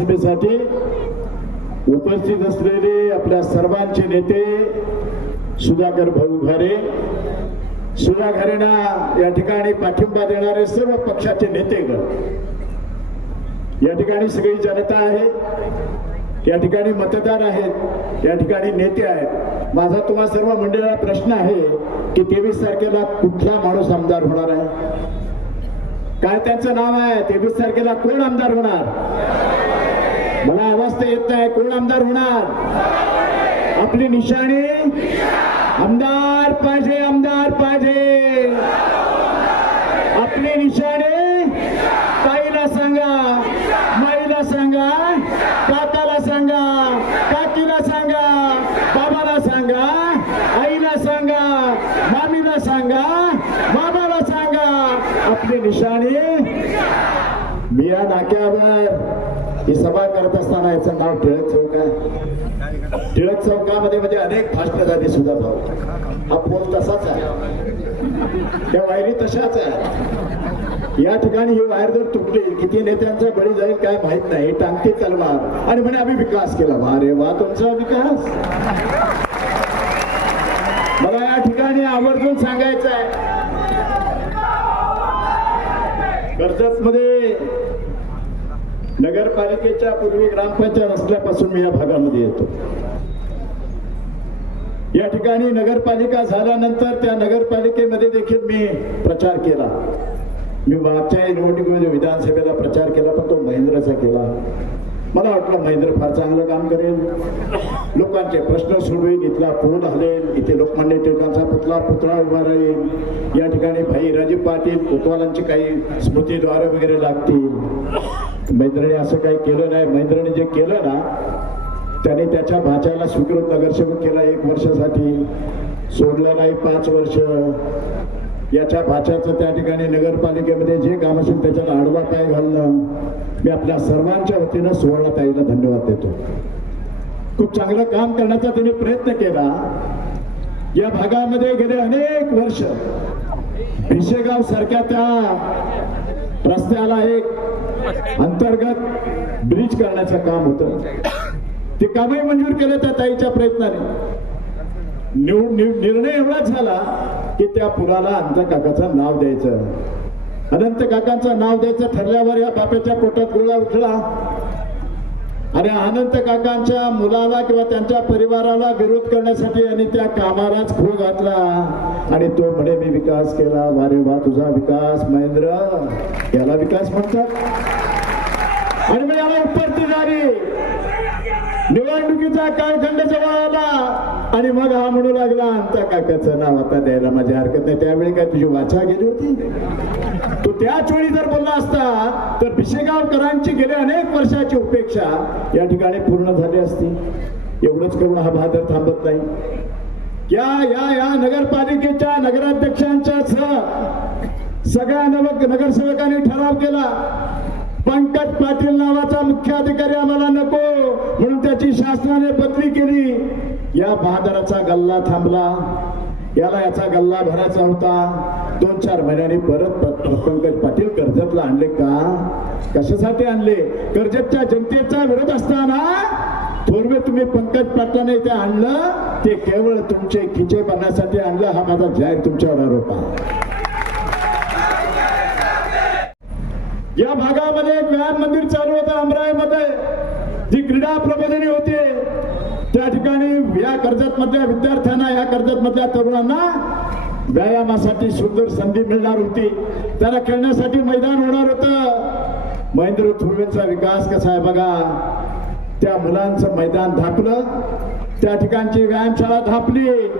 विधानसभेसाठी उपस्थित असलेले आपल्या सर्वांचे नेते सुधाकर भाऊ घारे सुधाघरेंना या ठिकाणी पाठिंबा देणारे सर्व पक्षाचे नेतेगण. या ठिकाणी सगळी जनता आहे या ठिकाणी मतदार आहेत या ठिकाणी नेते आहेत. माझा तुम्हा सर्व मंडळाला प्रश्न आहे की तेवीस तारखेला कुठला माणूस आमदार होणार आहे? काय त्यांचं नाव आहे? तेवीस तारखेला कोण आमदार होणार? मला आवाज तर येत नाही. कोण आमदार होणार? आपली निशाणी? आमदार? ही सभा करत असताना याचं नाव टिळक चौक आहे. टिळक चौकामध्ये म्हणजे अनेक भाषणं झाली सुद्धा भाऊ हा पोल तसाच आहे. त्या वायरी तशाच आहे या ठिकाणी ही वायर जर तुटली किती नेत्यांचा बळी जाईल काय माहीत नाही. टांगती तलवार. आणि म्हणे आम्ही विकास केला. वा रे वा तुमचा विकास. मला या ठिकाणी आवर्जून सांगायचं आहे कर्जत मध्ये नगरपालिकेच्या पूर्वी ग्रामपंचायत असल्यापासून मी या भागामध्ये येतो. या ठिकाणी नगरपालिका झाल्यानंतर त्या नगरपालिकेमध्ये देखील मी प्रचार केला. मी मागच्या निवडणुकीमध्ये विधानसभेला प्रचार केला पण तो महेंद्रचा केला. मला वाटलं महेंद्र फार चांगलं काम करेल. लोकांचे प्रश्न सोडवेल इथला पूल हलेल इथे लोकमान्य टिळकांचा पुतळा पुतळा उभा राहील. या ठिकाणी भाई राजीव पाटील कोतवालांची काही स्मृतीद्वारं वगैरे लागतील. महेंद्रने असं काही केलं नाही. महेंद्रने जे केलं ना त्याने त्याच्या भाच्याला स्वीकृत नगरसेवक केला एक वर्षासाठी. सोडलं नाही पाच वर्ष. याच्या भाच्याचं त्या ठिकाणी नगरपालिकेमध्ये जे काम असेल त्याच्याला आडवा काय घालणं. मी आपल्या सर्वांच्या वतीनं सुवर्णताईला धन्यवाद देतो. खूप चांगलं काम करण्याचा त्यांनी प्रयत्न केला. या भागामध्ये गेले अनेक वर्ष. भिशेगाव सारख्या त्या रस्त्याला एक अंतर्गत ब्रिज करण्याचं काम होतं. ते कामही मंजूर केलं त्या ताईच्या प्रयत्नाने. निर्णय एवढाच झाला की त्या पुलाला अंत काकाचं नाव द्यायचं. अनंत काकांचं नाव द्यायचं ठरल्यावर या बापाच्या पोटात गोळा उठला. आणि अनंत काकांच्या मुलाला किंवा त्यांच्या परिवाराला विरोध करण्यासाठी आणि त्या कामालाच खो घातला. आणि तो म्हणे मी विकास केला. वारे वा तुझा विकास महेंद्र. याला विकास म्हणतात. आणि मग याला उपस्थित झाली निवडणुकीचा कालखंड जवळ आला आणि मग हा म्हणू लागला आमचा काकाचं नाव आता द्यायला माझी हरकत नाही. त्यावेळी काय तुझी वाचा गेली होती? तू त्याच वेळी जर बोलला असता तर भिशेगावकरांची गेल्या अनेक वर्षाची उपेक्षा या ठिकाणी पूर्ण झाली असती. एवढंच करून हा बहादर थांबत नाही. या या या नगरपालिकेच्या नगराध्यक्षांच्या सह सगळ्या नव नगरसेवकांनी ठराव केला. पंकज पाटील नावाचा मुख्याधिकारी आम्हाला नको म्हणून त्याची शासनाने बदली केली. या बहादराचा गल्ला थांबला. याला याचा गल्ला भरायचा होता. दोन चार महिन्यांनी परत पंकज पाटील कर्जतला आणले का? कशासाठी आणले? कर्जतच्या जनतेचा विरोध असताना थोरवे तुम्ही पंकज पाटलाने इथे आणलं ते केवळ तुमचे खिचे बनण्यासाठी आणलं. हा माझा जाहीर तुमच्यावर आरोप आहे. या भागामध्ये एक व्यायाम मंदिर चालू होतं अमराईमध्ये. जी क्रीडा प्रबोधनी होती त्या ठिकाणी या कर्जत मधल्या विद्यार्थ्यांना या कर्जत मधल्या तरुणांना व्यायामासाठी सुंदर संधी मिळणार होती. त्याला खेळण्यासाठी मैदान होणार होतं. महेंद्र थुर्वेचा विकास कसा आहे बघा. त्या मुलांचं मैदान धापलं. त्या ठिकाणची व्यायामशाळा धापली.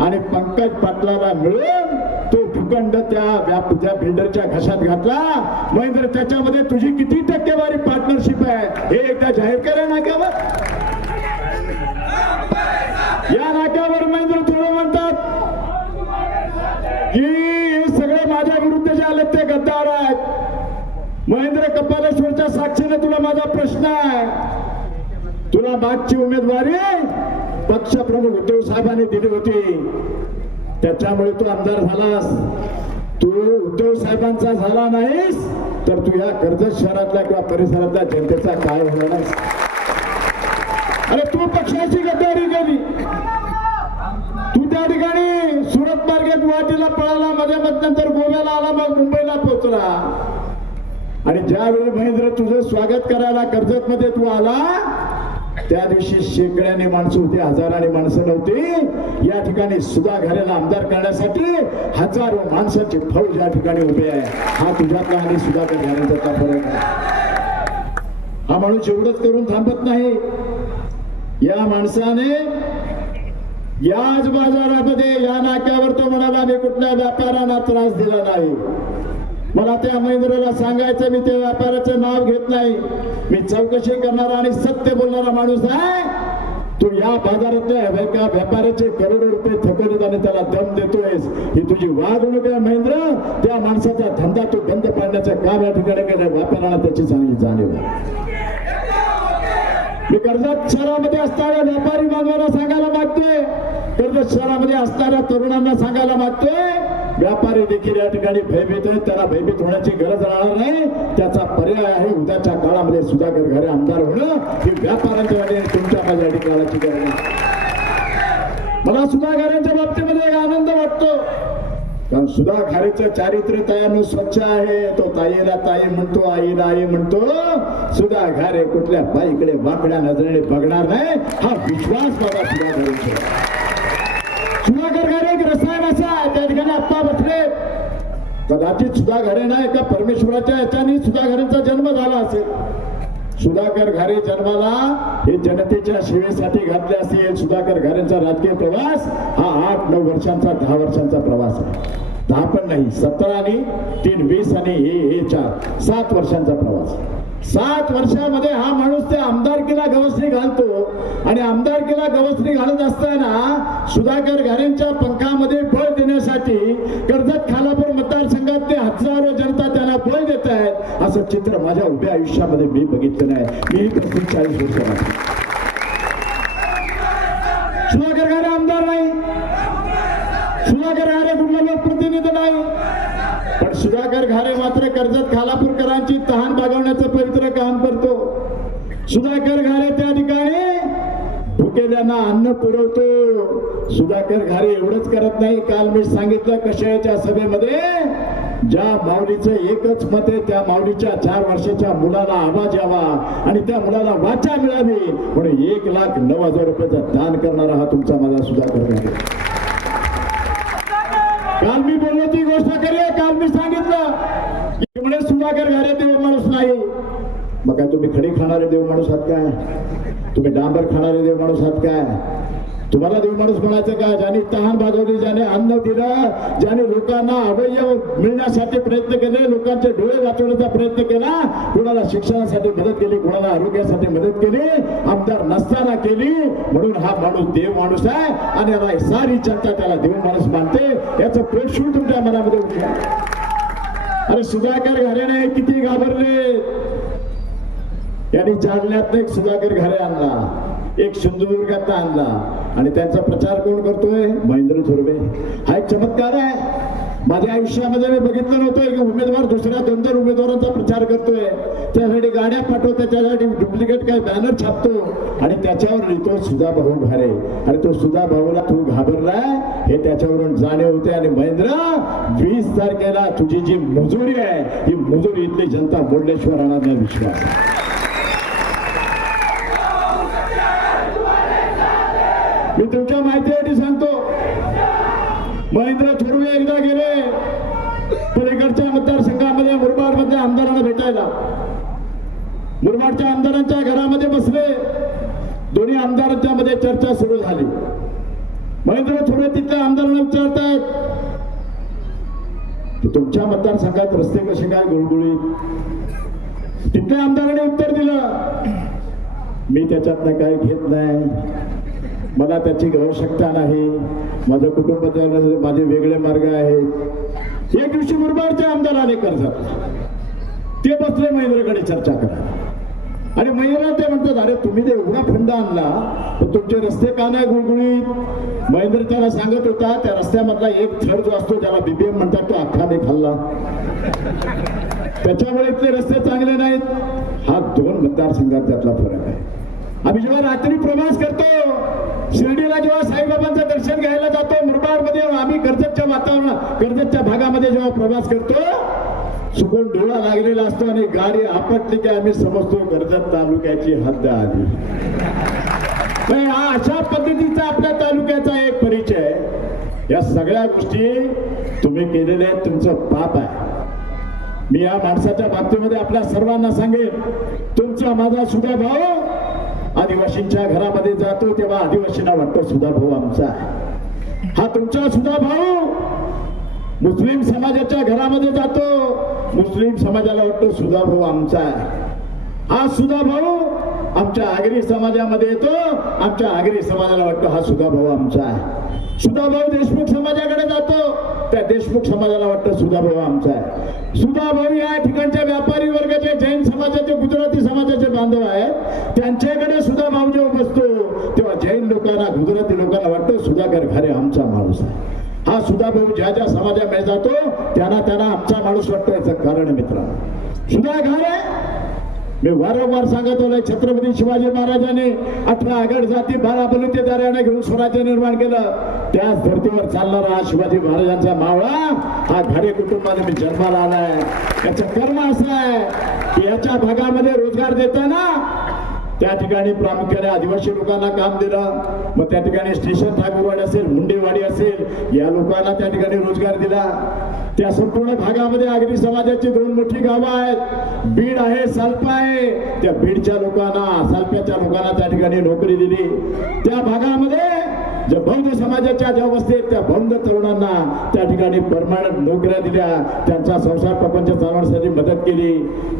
आणि पंकज पाटलाला मिळून तो भूखंड त्या त्या बिल्डरच्या घशात घातला. महेंद्र त्याच्यामध्ये तुझी किती टक्केवारी पार्टनरशिप आहे? हे एकदा जाहीर करा नाक्यावर. या नाक्यावर महेंद्र थोडं म्हणतात की हे सगळे माझ्या विरुद्ध जे आले ते गद्दार आहेत. महेंद्र कपालेश्वरच्या साक्षीने तुला माझा प्रश्न आहे. तुला मागची उमेदवारी पक्षप्रमुख उद्धव साहेबांनी दिली होती. त्याच्यामुळे तू आमदार झालास. तू उद्धव साहेबांचा झाला नाहीस तर तू या कर्जत शहरातल्या किंवा परिसरातल्या जनतेचा काय होणार नाहीस. अरे तू पक्षाची गद्दारी केली. तू त्या ठिकाणी सुरत मार्गे गुवाहाटीला पळाला माझ्या मध्ये नंतर गोव्याला आला मग मुंबईला पोहोचला. आणि ज्यावेळी महेंद्र तुझं स्वागत करायला कर्जत मध्ये तू आला त्या दिवशी शेकड्याने माणसं होती हजाराने माणसं नव्हती. या ठिकाणी सुधा घराला आमदार करण्यासाठी हजारो माणसाची फौज या ठिकाणी उभे आहे. हा तुझ्यातला आणि सुधाकर घारेचा फरक आहे हा माणूस एवढंच करून थांबत नाही. या माणसाने याच बाजारामध्ये या नाक्यावर तो म्हणाला मी कुठल्या व्यापाऱ्यांना त्रास दिला नाही. मला त्या महेंद्रला सांगायचं मी त्या व्यापाऱ्याचं नाव घेत नाही. मी चौकशी करणारा आणि सत्य बोलणारा माणूस आहे. तू या बाजारातल्या एका व्यापाऱ्याचे करोडो रुपये थकवलेत आणि त्याला दम देतोयस? ही तुझी वागणूक आहे महेंद्र. त्या माणसाचा धंदा तू बंद पाडण्याचं काम या ठिकाणी केलं व्यापाऱ्याला त्याची चांगली जाणीव मी कर्जत शहरामध्ये असणाऱ्या व्यापारी बांधवांना सांगायला मागतोय. कर्जत शहरामध्ये असणाऱ्या तरुणांना सांगायला मागतोय व्यापारी देखील या ठिकाणी भयभीत आहेत. त्याला भयभीत होण्याची गरज राहणार नाही. त्याचा पर्याय आहे. उद्याच्या काळामध्ये सुधाकर घरे आमदार होणं. ही व्यापाऱ्यांच्या वाटेने तुमच्या माझ्या ठिकाणाची गरज आहे. मला सुधाकरांच्या बाबतीमध्ये एक आनंद वाटतो. कारण सुधा खारेचं चारित्र्य तयानु स्वच्छ आहे. तो ताईला ताई म्हणतो आईला आई म्हणतो सुधा घारे कुठल्या बाईकडे वाकड्या नजरेने बघणार नाही. हा विश्वास बाबा सुधा घारेचा एक रसायन असा आहे त्या ठिकाणी आत्ता बसले. कदाचित सुधा ना एका परमेश्वराच्या याच्याने सुधाघरेंचा जन्म झाला असेल. सुधाकर घरे जन्माला हे जनतेच्या सेवेसाठी घातले असतील सुधाकर घरेंचा राजकीय प्रवास हा आठ नऊ वर्षांचा दहा वर्षांचा प्रवास आहे. दहा पण नाही सतरा आणि तीन वीस आणि हे हे चार सात वर्षांचा प्रवास सात वर्षामध्ये हा माणूस त्या आमदारकीला गवसणी घालतो. आणि आमदारकीला गवसणी घालत असताना सुधाकर घारेंच्या पंखामध्ये बळ देण्यासाठी कर्जत खालापूर मतदारसंघातले हजारो जनता त्यांना बळ देत आहेत. असं चित्र माझ्या उभ्या आयुष्यामध्ये मी बघितलं नाही. मी पस्तीस चाळीस वर्ष सुधाकर घारे आमदार नाही. सुधाकर घारे कुठला लोकप्रतिनिधी नाही. पण सुधाकर घारे मात्र कर्जत खालापूरकरांची तहान भागवण्याचं पवित्र काम करतो सुधाकर घारे त्या ठिकाणी. भुकेल्यांना अन्न पुरवतो. सुधाकर घारे एवढंच करत नाही. काल मी सांगितलं कशाच्या सभेमध्ये ज्या माऊलीचं एकच मत आहे त्या माऊलीच्या चार वर्षाच्या मुलाला आवाज यावा आणि त्या मुलाला वाचा मिळावी. म्हणून एक लाख नऊ हजार रुपयाचा दान करणारा हा तुमचा माझा सुधाकर घारे. काल मी बोललो ती गोष्ट करूया काल मी सांगितलं की सुधाकर घारे ते माणूस नाही. मग काय तुम्ही खडी खाणारे देव माणूस आहात काय? तुम्ही डांबर खाणारे देव माणूस आहात काय? तुम्हाला देव माणूस म्हणायचं का? ज्याने तहान भागवली ज्याने अन्न दिलं ज्याने लोकांना अवयव मिळण्यासाठी प्रयत्न केले लोकांचे डोळे वाचवण्याचा प्रयत्न केला कुणाला शिक्षणासाठी मदत केली कुणाला आरोग्यासाठी मदत केली आमदार नसताना केली म्हणून हा माणूस देव माणूस आहे आणि याला सारी जनता त्याला देव माणूस मानते. याचं पेशूळ तुमच्या मनामध्ये उठलं. अरे सुधाकर घराणे किती घाबरले. त्यांनी जालन्यात एक सुधाकर घरे आणला. एक सिंधुदुर्गात आणला. आणि त्यांचा प्रचार कोण करतोय? महेंद्र थोरवे. हा एक चमत्कार आहे. माझ्या आयुष्यामध्ये मी बघितलं नव्हतं. की उमेदवार दुसऱ्या दोन दोन उमेदवारांचा प्रचार करतोय. त्यासाठी गाड्या पाठवतो त्याच्यासाठी डुप्लिकेट काय बॅनर छापतो. आणि त्याच्यावर लिहितो सुधा भाऊ भारे आणि तो सुधा भाऊला तू घाबरलाय? हे त्याच्यावरून जाणीव होते. आणि महेंद्र वीस तारखेला तुझी जी मजुरी आहे ही मजुरी इथली जनता बोलल्याशिवाय राहणार नाही विश्वास आहे. मी तुमच्या माहितीसाठी सांगतो. महेंद्र थोरवे एकदा गेले पलीकडच्या मतदारसंघामध्ये मुरबाड मधल्या आमदारांना भेटायला. मुरबाडच्या आमदारांच्या घरामध्ये बसले दोन्ही आमदारांच्या मध्ये चर्चा सुरू झाली. महेंद्र थोरवे तिथल्या आमदारांना विचारतायत की तुमच्या मतदारसंघात रस्ते कसे काय गुळगुळीत? तिथल्या आमदाराने उत्तर दिलं मी त्याच्यातनं काही घेत नाही. मला त्याची आवश्यकता नाही. माझ्या कुटुंबाच्या माझे वेगळे मार्ग आहेत. एक दिवशी मुरबाडचे आमदार आले कर्जत. ते बसले महेंद्रकडे चर्चा करा आणि महिला ते म्हणतात अरे तुम्ही ते एवढा फंड आणला पण तुमचे रस्ते का नाही गुळगुळीत? महेंद्र त्याला सांगत होता त्या रस्त्यामधला एक थर जो असतो त्याला बीबीएम म्हणतात तो अख्खाने खाल्ला. त्याच्यामुळे इथले रस्ते चांगले नाहीत. हा दोन मतदारसंघात त्यातला फरक आहे. आम्ही जेव्हा रात्री प्रवास करतो शिर्डीला जेव्हा साईबाबांचं दर्शन घ्यायला जातो मुरबाडमध्ये आम्ही कर्जतच्या वातावरण कर्जतच्या भागामध्ये जेव्हा प्रवास करतो चुकून डोळा लागलेला असतो आणि गाडी आपटली की आम्ही समजतो कर्जत तालुक्याची हद्द आली. पण हा अशा पद्धतीचा आपल्या तालुक्याचा एक परिचय. या सगळ्या गोष्टी तुम्ही केलेल्या आहेत तुमचं पाप आहे. मी या माणसाच्या बाबतीमध्ये आपल्या सर्वांना सांगेन तुमचा माझा सुद्धा भाऊ आदिवासींच्या घरामध्ये जातो तेव्हा आदिवासींना वाटतो सुधा भाऊ आमचा हा तुमचा सुधा भाऊ मुस्लिम समाजाच्या घरामध्ये जातो मुस्लिम समाजाला वाटतो सुधा भाऊ आमचा हा सुधा भाऊ आमच्या आगरी समाजामध्ये येतो आमच्या आगरी समाजाला वाटतो हा सुधा भाऊ आमचा सुद्धा भाऊ देशमुख समाजाकडे जातो त्या देशमुख समाजाला वाटतं सुधाभाऊ आमचा आहे. सुधा भाऊ या ठिकाणच्या व्यापारी वर्गाचे जैन समाजाचे गुजराती बांधव आहेत. त्यांच्याकडे सुद्धा भाऊ जेव्हा बसतो तेव्हा जैन लोकांना गुजराती लोकांना वाटतं सुधाकर खरे आमचा माणूस आहे. हा सुधा भाऊ ज्या ज्या समाजामध्ये जातो त्यांना त्यांना आमचा माणूस वाटतो याचं कारण मित्र सुधा घारे मी वारंवार सांगत होतो छत्रपती शिवाजी महाराजांनी अठरा आगड जाती बारा बलुतेदारांना घेऊन स्वराज्य निर्माण केलं. त्याच धर्तीवर चालणारा शिवाजी महाराजांचा मावळा हा घरे कुटुंबाने मी जन्माला आलाय. याचं कर्म असं आहे की याच्या भागामध्ये रोजगार देताना त्या ठिकाणी प्रामुख्याने आदिवासी लोकांना काम दिलं. मग त्या ठिकाणी स्टेशन ठाकूरवाडी असेल मुंडेवाडी असेल या लोकांना त्या ठिकाणी रोजगार दिला. त्या संपूर्ण भागामध्ये आगरी समाजाची दोन मोठी गावं आहेत. बीड आहे सालपा आहे. त्या बीडच्या लोकांना सालप्याच्या लोकांना त्या ठिकाणी नोकरी दिली. त्या भागामध्ये ज्या बौद्ध समाजाच्या ज्या अवस्थेत त्या बौद्ध तरुणांना त्या ठिकाणी परमानंट नोकऱ्या दिल्या त्यांचा संसार प्रपंच चालवण्यासाठी मदत केली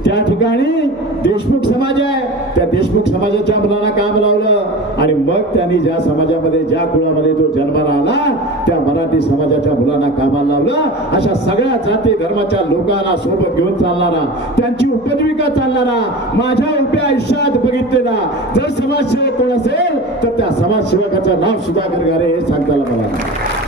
त्या ठिकाणी देशमुख समाज आहे. त्या देशमुख समाजाच्या मुलांना काम लावलं आणि मग त्यांनी ज्या समाजामध्ये ज्या कुळामध्ये तो जन्माला आला त्या मराठी समाजाच्या मुलांना कामाला लावलं अशा सगळ्या जाती धर्माच्या लोकांना सोबत घेऊन चालणारा त्यांची उपजीविका चालणारा माझ्या उभ्या आयुष्यात बघितलेला जर समाजसेवक कोण असेल तर त्या समाजसेवकाचं नाव सुधाकर गारे हे सांगताना मला.